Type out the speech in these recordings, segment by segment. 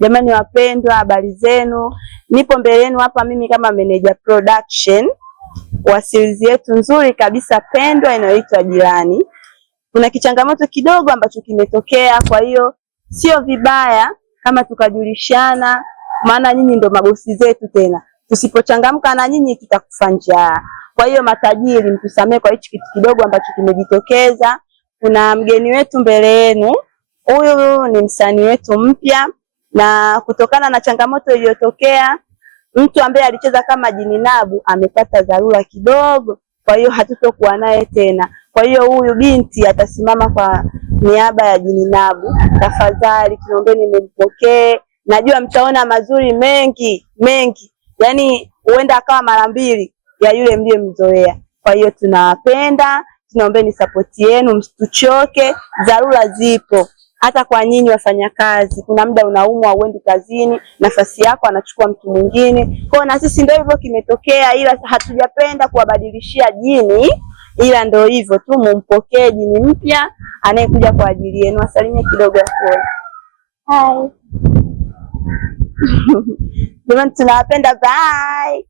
Jamani wapendwa, habari zenu? Nipo mbele yenu hapa mimi kama manager production wa series yetu nzuri kabisa pendwa inayoitwa Jirani. Kuna kichangamoto kidogo ambacho kimetokea, kwa hiyo sio vibaya kama tukajulishana, maana nyinyi ndo mabosi zetu tena. Tusipochangamka na nyinyi tutakufa njaa. Kwa hiyo matajiri, mtusamee kwa hichi kitu kidogo ambacho kimejitokeza. Kuna mgeni wetu mbele yenu. Huyu ni msanii wetu mpya, na kutokana na changamoto iliyotokea, mtu ambaye alicheza kama Jininabu amepata dharura kidogo, kwa hiyo hatutokuwa naye tena. Kwa hiyo huyu binti atasimama kwa niaba ya Jininabu. Tafadhali tunaombeni mumpokee. Najua mtaona mazuri mengi, yaani huenda akawa mara mbili ya yule mliyemzoea. Kwa hiyo tunawapenda, tunaombeni support yenu, msituchoke, dharura zipo. Hata kwa nyinyi wafanyakazi, kuna muda unaumwa uendi kazini, nafasi yako anachukua mtu mwingine. Kwa na sisi ndio hivyo kimetokea, ila hatujapenda kuwabadilishia jini, ila ndio hivyo tu, mumpokee jini mpya anayekuja kwa ajili yenu. Asalimie kidogo hapo. Hi. Jamani tunawapenda, bye.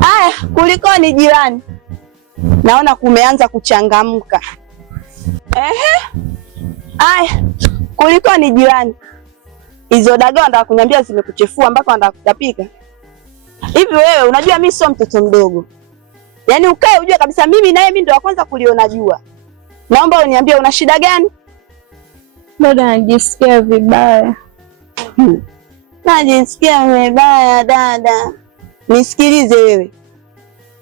Haya, kulikoni jirani? Naona kumeanza kuchangamka. Haya, kulikoni jirani? Hizo dagaa nataka kuniambia zimekuchefua mpaka nataka kutapika. Hivi wewe unajua mimi sio mtoto mdogo. Yaani ukae ujue kabisa mimi naye mimi ndo wa kwanza kuliona jua. Naomba uniambie una shida gani? Dada, najisikia vibaya. Najisikia vibaya dada. Nisikilize wewe.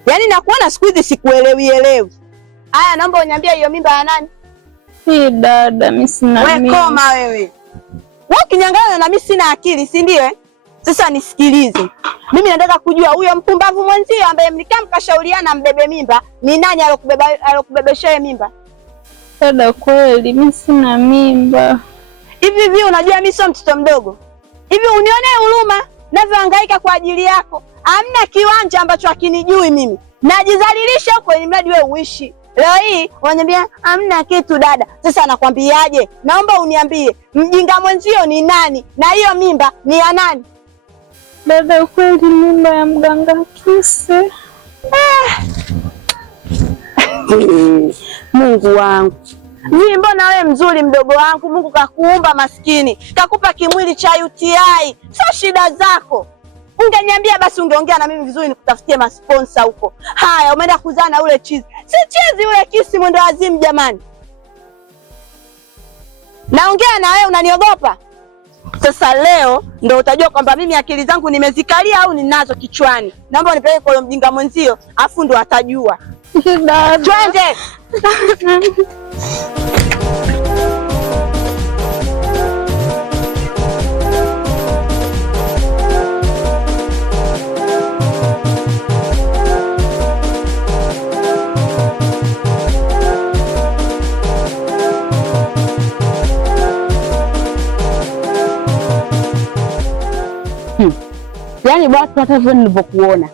Yaani nakuona siku hizi sikuelewi. Haya, naomba uniambie hiyo mimba ya nani? Hii dada, mimi sina mimba. Wewe koma wewe. Wewe kinyang'anya na mimi sina akili, si ndio? Sasa nisikilize. Mimi nataka kujua huyo mpumbavu mwenzio ambaye mlikaa mkashauriana mbebe mimba, ni nani alokubebesha mimba? Dada, kweli mimi sina mimba. Hivi unajua mimi sio mtoto mdogo? Hivi unionee huruma navyohangaika kwa ajili yako. Hamna kiwanja ambacho hakinijui mimi. Najidhalilisha huko ili mradi wewe uishi. Leo hii wananiambia hamna kitu dada. Sasa nakwambiaje? Naomba uniambie mjinga mwenzio ni nani na hiyo mimba ni ya nani? Dada, kweli mimba ya mganga Kise. Mungu wangu. Mimi mbona wewe mzuri mdogo wangu, Mungu kakuumba maskini, kakupa kimwili cha UTI. Sio shida zako. Ungeniambia basi ungeongea na mimi vizuri nikutafutie masponsa huko. Haya, umeenda kuzaa na ule chizi. Si chizi ule Kisi mwendo wazimu jamani. Naongea na wewe unaniogopa? Sasa leo ndo utajua kwamba mimi akili zangu nimezikalia au ninazo kichwani. Naomba unipeleke kwa mjinga mwenzio, afu ndo atajua. Twende. Yaani bwana, hata hivyo nilipokuona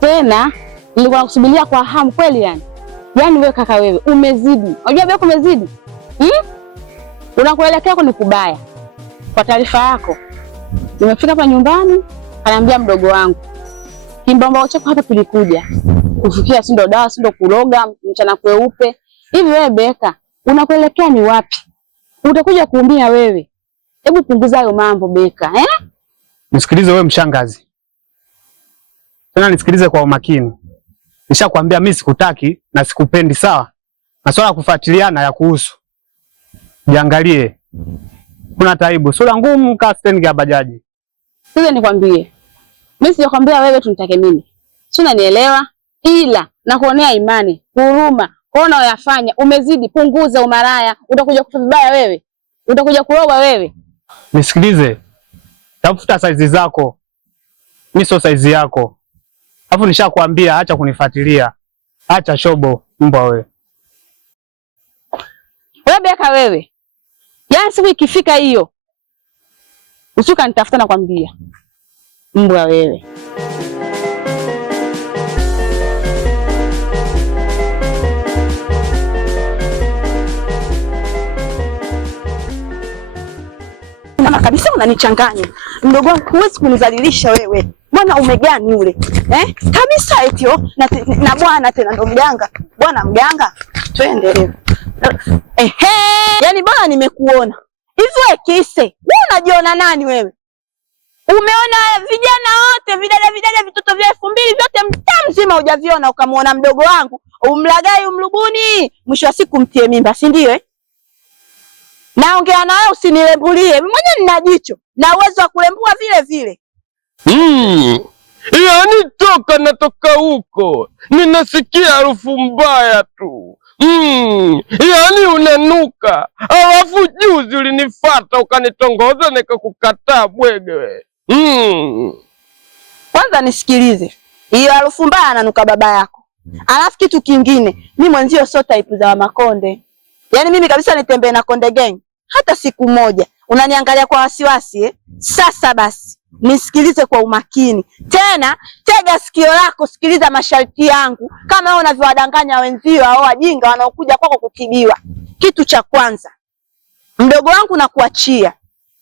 tena nilikuwa nakusubiria kwa hamu kweli yani. Yaani wewe kaka, wewe umezidi. Unajua wewe umezidi? Unakuelekea huko ni kubaya. Kwa taarifa yako, nimefika hapa nyumbani, ananiambia mdogo wangu, kimbamba chako hapa tulikuja kufikia, si ndo dawa, si ndo kuroga mchana kweupe. Hivi wewe Beka, unakuelekea ni wapi? Utakuja kuumia wewe. Hebu punguza hayo mambo Beka, Nisikilize wewe mshangazi. Tena nisikilize kwa umakini. Nishakwambia mimi sikutaki na sikupendi, sawa? Na swala kufuatiliana ya kuhusu. Jiangalie. Kuna taibu, sura ngumu ka stendi ya bajaji. Sasa nikwambie. Mimi sijakwambia wewe tunitake mimi. Si unanielewa? Ila nakuonea imani, huruma, kuona uyafanya, umezidi, punguza umaraya, utakuja kufa vibaya wewe. Utakuja kuroga wewe. Nisikilize. Tafuta saizi zako. Mimi sio saizi yako. Alafu nishakwambia acha kunifuatilia. Acha shobo mbwa wewe. Wewe Beka wewe. Yaani siku ikifika hiyo usuka nitafuta na kwambia. Mbwa wewe. Mama kabisa unanichanganya. Mdogo wangu huwezi kunizalilisha wewe. Mwanaume gani ule? Kabisa etio na bwana tena ndo mganga. Bwana mganga. Twende leo. Yaani bwana nimekuona. Hivi wewe kise, wewe unajiona nani wewe? Umeona vijana wote, vidada vitoto vya 2000 vyote mtaa mzima hujaviona ukamuona mdogo wangu, umlagai umluguni, mwisho wa siku mtie mimba, si ndio Naongea na wewe usinilembulie. Mimi mwenyewe nina jicho na uwezo wa kulembua vile vile. Yaani natoka huko. Ninasikia harufu mbaya tu. Yaani unanuka. Alafu juzi ulinifuata ukanitongoza nikakukataa bwege we. Kwanza nisikilize. Hiyo harufu mbaya ananuka baba yako. Alafu kitu kingine, mimi mwenzio sio type za makonde. Yaani mimi kabisa nitembee na konde gang hata siku moja. Unaniangalia kwa wasiwasi Sasa basi nisikilize kwa umakini. Tena tega sikio lako, sikiliza masharti yangu kama wewe unavyowadanganya wenzio hao wajinga wanaokuja kwako kutibiwa. Kitu cha kwanza, mdogo wangu nakuachia,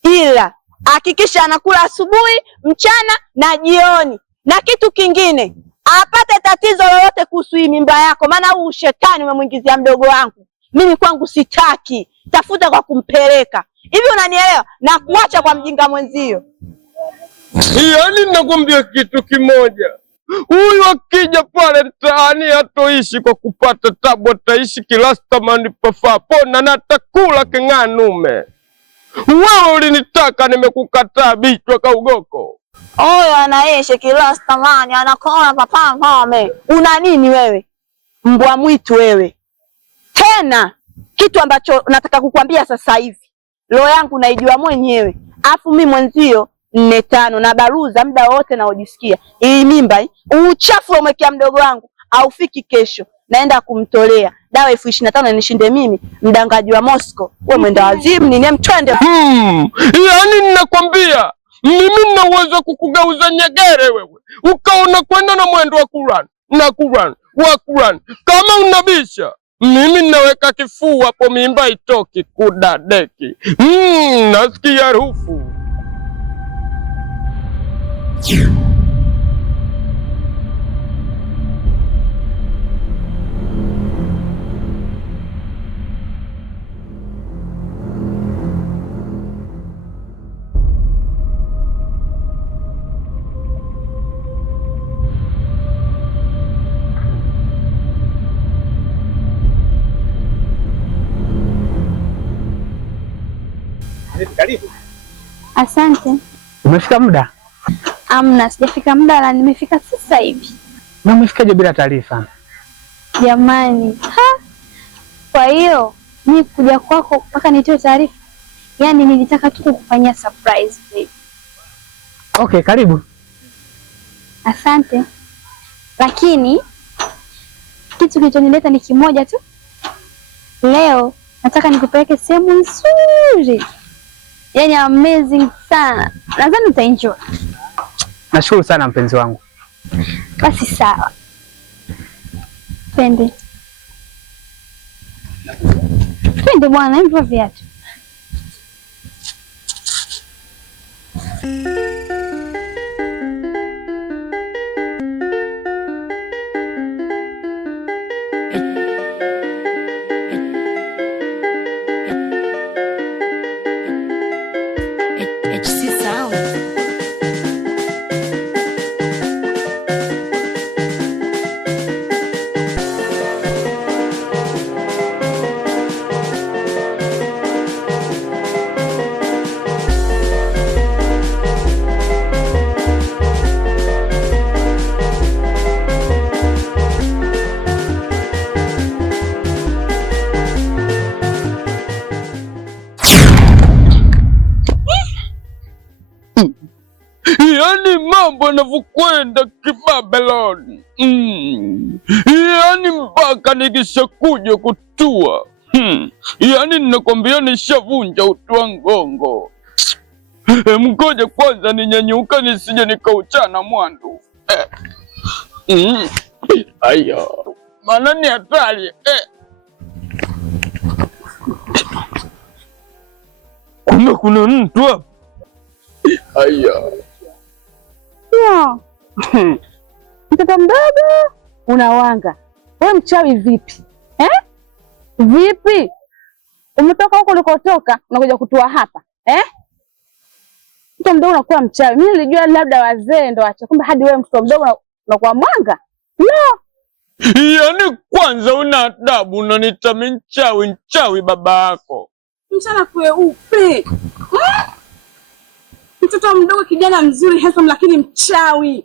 ila hakikisha anakula asubuhi, mchana na jioni. Na kitu kingine, apate tatizo lolote kuhusu hii mimba yako, maana huu shetani umemwingizia mdogo wangu. Mimi kwangu sitaki, tafuta kwa kumpeleka. Hivi unanielewa? Na kuacha kwa mjinga mwenzio. Yaani nakwambia kitu kimoja. Huyu akija pale mtaani hatoishi kwa kupata tabu, ataishi kilastamani pafapona na atakula king'anume. Wewe ulinitaka, nimekukataa bichwa kaugoko. Oyo anaishi kilastamani, anakona papa ngome. Una nini wewe? Mbwa mwitu wewe. Tena kitu ambacho nataka kukwambia sasa hivi, roho yangu naijua mwenyewe. Afu mimi mwenzio 4-5 na baruza muda wote na ujisikia. Hii mimba uchafu umekea mdogo wangu aufiki kesho. Naenda kumtolea dawa 25,000 nishinde mimi mdangaji wa Moscow. Wewe mwenda wazimu ni mtwende. Yaani ninakwambia mimi nina uwezo kukugeuza nyegere wewe. Ukaona kwenda na mwendo wa Quran. Kama unabisha mimi ninaweka kifua hapo, mimba itoki kudadeki. Nasikia harufu. Karibu. Asante. Umefika muda? Amna, sijafika muda, la nimefika sasa hivi. Na umefikaje bila taarifa? Jamani. Kwa hiyo mimi kuja kwako mpaka nitoe taarifa. Yaani nilitaka tu kukufanyia surprise baby. Okay, karibu. Asante. Lakini kitu kilichonileta ni kimoja tu. Leo nataka nikupeleke sehemu nzuri. Yaani amazing sana. Nadhani utaenjoy. Nashukuru sana mpenzi wangu. Basi sawa. Twende bwana, hivyo viatu. mambo yanavyokwenda kibabeloni. Yaani mpaka nikishakuja kutua, yaani ninakwambia nishavunja uti wa mgongo. Mgoja kwanza ninyanyuka nisije nikauchana mwandu. Aya, maana ni hatari. Kuna mtu hapa. Aya. Mtoto mdogo unawanga. Wewe mchawi vipi? Vipi? Umetoka huko ulikotoka unakuja kutua hapa? Mtoto mdogo unakuwa mchawi. Mimi nilijua labda wazee ndo acha. Kumbe hadi wewe mtoto mdogo unakuwa mwanga? No. Yaani kwanza una adabu unaniita mchawi baba yako. Mchana kweupe. Mtoto mdogo kijana mzuri handsome lakini mchawi.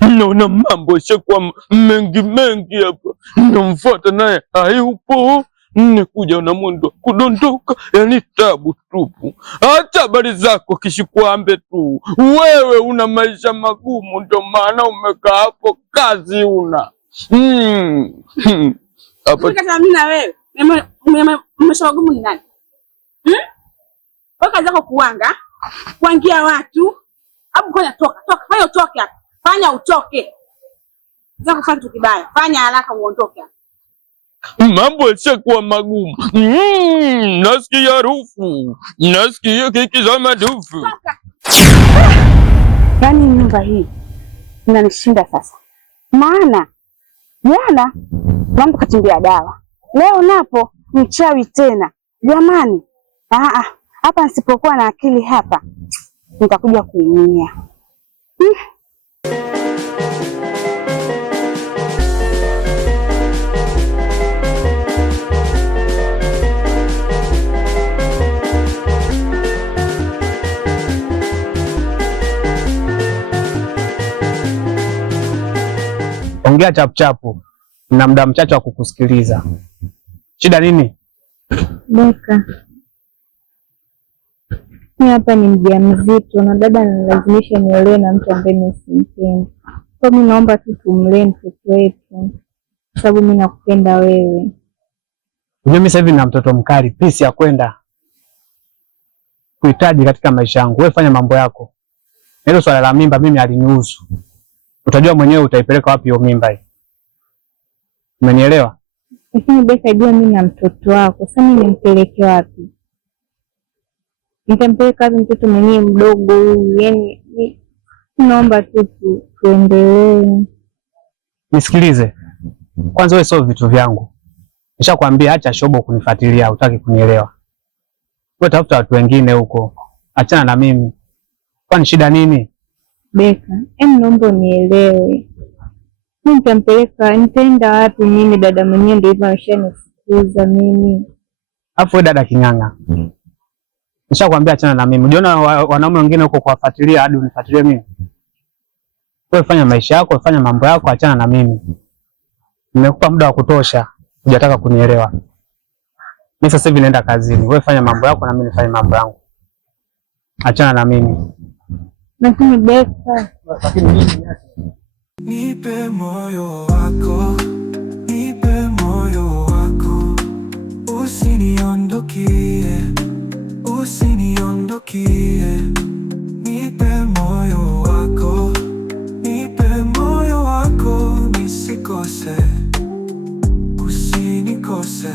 Naona mambo yashakuwa mengi hapa. Namfuata naye hayupo. Nikuja na mwendo kudondoka, yani tabu tupu. Hata habari zako kishikwambe tu. Wewe una maisha magumu ndio maana umekaa hapo kazi una. Hapa kata mimi na wewe. Maisha magumu ni nani? Wewe kazi yako kuangia watu. Hapo ngoja toka, fanya utoke hapa. Fanya utoke. Zako fanya kitu kibaya. Fanya haraka uondoke hapa. Mambo yashakuwa magumu. Nasikia harufu. Nasikia keki za madufu. Yaani nyumba hii inanishinda sasa. Maana jana mambo kachimbia dawa. Leo napo mchawi tena. Jamani. Hapa nisipokuwa na akili hapa nitakuja kuumia. Ongea chapuchapu, na muda mchache wa kukusikiliza. Shida nini? Beka, mimi hapa ni mjamzito na dada analazimisha niolewe na mtu ambaye mimi simpendi. Kwa mimi naomba tu tumlee mtoto wetu, kwa sababu mimi nakupenda wewe. Mimi sasa hivi na mtoto mkali, pisi ya kwenda kuhitaji katika maisha yangu. Wewe fanya mambo yako. Hilo swala la mimba mimi alinihusu. Utajua mwenyewe utaipeleka wapi hiyo mimba hii. Umenielewa? Lakini Beka, jua mimi na mtoto wako. Sasa mimi nimpeleke wapi? Nitampeleka wapi mtoto mwenyewe mdogo huyu? Yaani naomba tu tuendelee. Nisikilize. Kwanza wewe sio vitu vyangu. Nishakwambia acha shobo kunifuatilia, hutaki kunielewa. Wewe tafuta watu wengine huko. Achana na mimi. Kwani shida nini? Beka, naomba unielewe. Mimi nitaenda wapi mimi? Dada mwenyewe ndio hivyo ameshanifukuza mimi. Afu wewe dada king'anga. Nishakwambia achana na mimi. Unaona wanaume wengine huko kuwafuatilia hadi unifuatilie mimi. Wewe fanya maisha yako, fanya mambo yako, achana na mimi. Nimekupa muda wa kutosha, hujataka kunielewa. Mimi sasa hivi naenda kazini. Wewe fanya mambo yako na mimi nifanye mambo yangu. Achana na mimi. Lakini Beka, nipe moyo wako, nipe moyo wako, usiniondokie, usiniondokie. Nipe moyo wako, nipe moyo wako, nisikose, usinikose.